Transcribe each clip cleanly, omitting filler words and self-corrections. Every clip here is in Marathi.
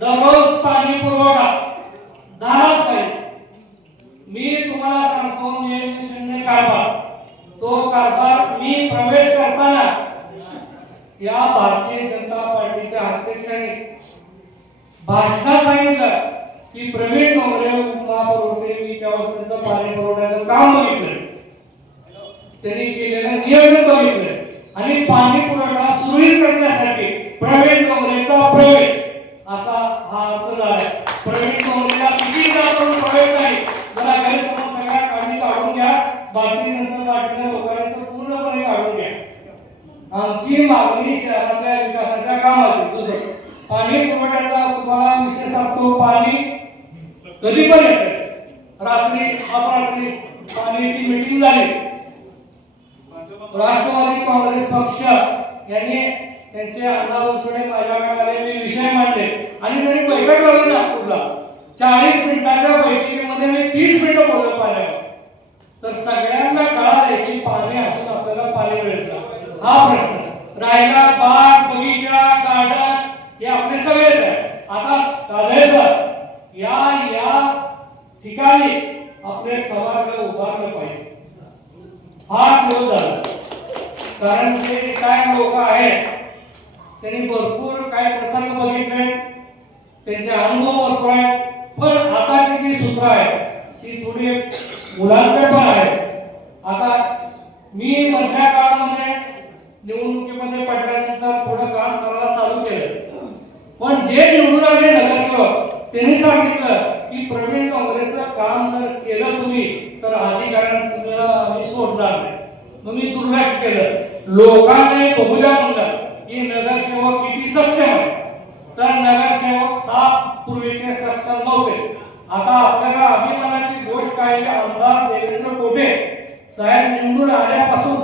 दररोज पाणी पुरवठा झालाच पाहिजे। मी तुम्हाला सांगतो नियोजन कारभार, तो कारभार मी प्रवेश करताना या भारतीय जनता पार्टीच्या अध्यक्षांनी भाषणात सांगितलं की प्रवीण डोंगरे उपमहापौरते मी त्यावेळेस त्यांचं पाणी पुरवठ्याचं काम बघितलं, त्यांनी केलेलं नियोजन बघितलं आणि पाणी पुरवठा सुरळीत करण्यासाठी प्रवीण डोंगरेचा प्रवेश असा हा अर्थ झाला। प्रवीण डोंगरेला किती करून प्रवेश नाही, जरा गैरसमज सगळ्या काढून घ्या, भारतीय जनता पार्टीच्या लोकांनी तर पूर्णपणे काढून घ्या। आमची मागणी शहरातल्या विकासाच्या कामाची। दुसरं पाणी पुरवठ्याचा तुम्हाला विषय सांगतो, पाणी कधी पण येतं, रात्री अपरात्री पाण्याची मीटिंग झाली, राष्ट्रवादी काँग्रेस पक्ष यांनी त्यांचे अण्णा बनसोडे माझ्याकडे आले, मी विषय मांडले आणि त्यांनी बैठक लावली नागपूरला। 40 मिनिटाच्या बैठकीमध्ये मी 30 मिनिटं बोललो पाण्यावर। तर सगळ्यांना कळाले की पाणी असून आपल्याला पाणी मिळेल का, हा प्रश्न राहिला। बाग बगीचा गार्डन हे आपले सगळेच आहे। आता काळेकर या ठिकाणी आपले सभागृह उभारलं पाहिजे, हा क्लोज झाला। कारण ते काय लोक आहेत त्यांनी भरपूर काय प्रसंग बघितले, त्यांचे अनुभव भरपूर आहेत, पण आताची जी सूत्र आहे ती थोडी मुलांकडे पण आहे। आता मी मधल्या काळामध्ये निवडणुकीमध्ये पडल्यानंतर थोडं काम करायला चालू केलं, पण जे निवडून आले नगरसेवक त्यांनी सांगितलं की प्रवीण डोंगरेचं काम जर केलं तुम्ही तर अधिकाऱ्यांना तुम्हाला आम्ही सोडणार नाही। मग मी दुर्लक्ष केलं, लोकांनी बघू द्या म्हणलं की नगरसेवक किती सक्षम आहे। तर नगरसेवक 7 पूर्वीचे सक्षम नव्हते। आता आपल्याला अभिमानाची गोष्ट काय, आमदार देवेंद्र कोटे साहेब निवडून आल्यापासून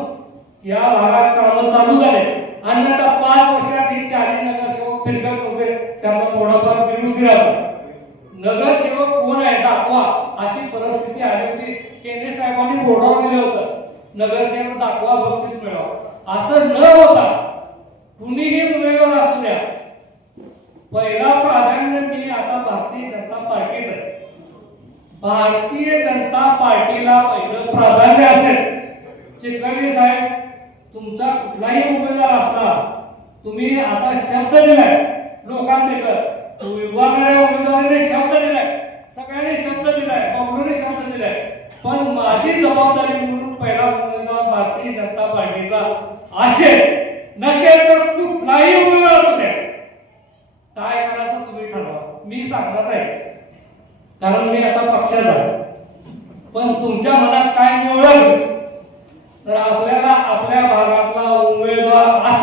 या भागात कामं चालू झाले, अन्यथा 5 वर्षात ही 40 नगरसेवक फिरकत होते, त्यांना थोडाफार विरोध मिळाला। नगरसेवक कोण आहे दाखवा अशी परिस्थिती आली होती। केंद्र साहेबांनी बोर्डावर दिलं होतं नगरसेवक दाखवा बक्षीस मिळवा। असं न होता कुणीही उमेदवार असू द्या, पहिला प्राधान्य मी आता भारतीय जनता पार्टीच आहे। भारतीय जनता पार्टीला पहिलं प्राधान्य असेल। चिखली साहेब तुमचा कुठलाही उमेदवार असला, तुम्ही आता शब्द दिलाय लोकांना, विभागणाऱ्या उमेदवाराने शब्द दिलाय, सगळ्यांनी शब्द दिलाय, बबलूने शब्द दिलाय, पण माझी जबाबदारी म्हणून पहिला उमेदवार भारतीय जनता पार्टीचा असेल, नसेल तर कुठलाही उमेदवार असू द्या, काय करायचं तुम्ही ठरवा, मी सांगणार नाही, कारण मी आता पक्षात आहे। पण तुमच्या मनात काय निवडलं तर आपल्याला आपल्या भागातला उमेदवार असला